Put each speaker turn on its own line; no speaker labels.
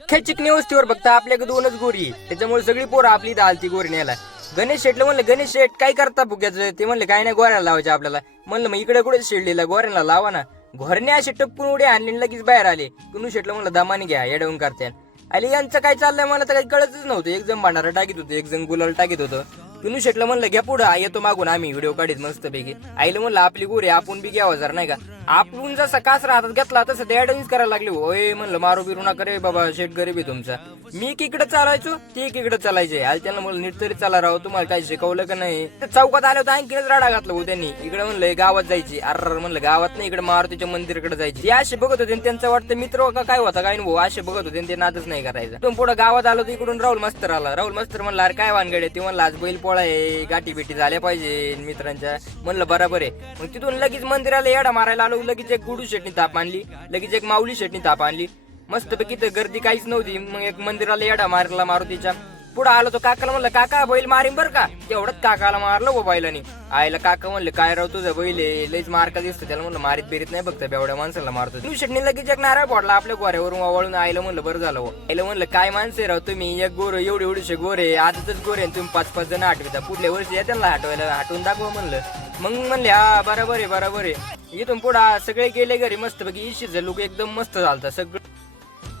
अख्ख्या चिकनी वस्तीवर फक्त आपल्याकडे दोनच गोरी त्याच्यामुळे सगळी पोरं आपली इथं आलती गोरी न्यायला. गणेश शेटला म्हणलं गणेश शेट काय करता फुग्याचं? ते म्हणले काय नाही गोऱ्याला लावायचे आपल्याला. म्हणलं मग इकडे कुठे शेडलेला गोऱ्याला लावा ना. घरने असे टप्पून उडे आणले लगेच बाहेर आले. कुणू शेटला म्हणलं दमाने घ्या येडवून करत्या आणि यांचं काय चाललंय मला तर काही कळतच नव्हतं. एक जण भांडारा टाकीत होतं एक जण गुलाल टाकीत होतं. कुणू शेटला म्हणलं घ्या पुढं येतो मागून आम्ही व्हिडिओ काढीत मस्त पैकी आईला म्हणलं आपली गोरी आपण बी घ्यावं जर नाही का? आपण जसा कास राहतात घेतला तसं ते ऍडव्हान्स करायला लागली. होय म्हणलं मारू बिरू नका रे बाबा शेट गरीब आहे तुमचा. मी इकडे चालायचो ते इकडे चालायचे आज त्यांना म्हणलं नीट तरी चला राहू तुम्हाला काही शिकवलं का नाही? चौकात आले होतं आणखीनच राडा घातला हो त्यांनी. इकडे म्हणलं गावात जायची. अर म्हणलं गावात नाही इकडे मारुतीच्या मंदिराकडे जायची. ते असे बघत होते आणि त्यांचं वाटतं मित्र का काय होता काय नाही भाऊ. असे बघत होते आणि ते नादच नाही करायचं. तुम्ही पुढे गावात आलो तर इकडून राहुल मास्तर आला. राहुल मास्तर म्हणला अरे काय वानगडे ते म्हणलं आज बैल पोळा आहे गाठी बिटी झाल्या पाहिजे मित्रांच्या. म्हणलं बरोबर आहे. मग तिथून लगेच मंदिराला येडा मारायला आलो लगेच एक गुडू शेटनी ताप आणली लगेच एक माऊली शेटनी ताप आणली. मस्त पैकी तर गर्दी काहीच नव्हती. मग एक मंदिराला येडा मारला मारुतीच्या पुढे आलो तो काकाला म्हणलं काका बैल मारीन बर का? एवढंच काकाला मारलं गो बैलाने. आईला काका म्हणलं काय राव तुझं बैल आहे? लईच मार्का दिसतो. त्याला म्हणलं मारीत बिरीत नाही बघतं एवढ्या माणसाला मारतो. तू शेटणी लगेच एक नारळ पडला आपल्या गोऱ्यावरून वळून आईला म्हणलं बरं झालं आईला म्हणलं काय माणसं राव तुम्ही? एक गोर एवढे एवढेशे गोरे आजच गोरे तुम्ही पाच पाच जण आठविता. पुढल्या वर्षी या त्यांना हटवायला हटवून दाखवा म्हणलं. मग म्हणले हा बरोबर आहे बरोबर आहे. इथून पुढे सगळे गेले घरी मस्त पैकी इशीच लोक एकदम मस्त झालता. सगळं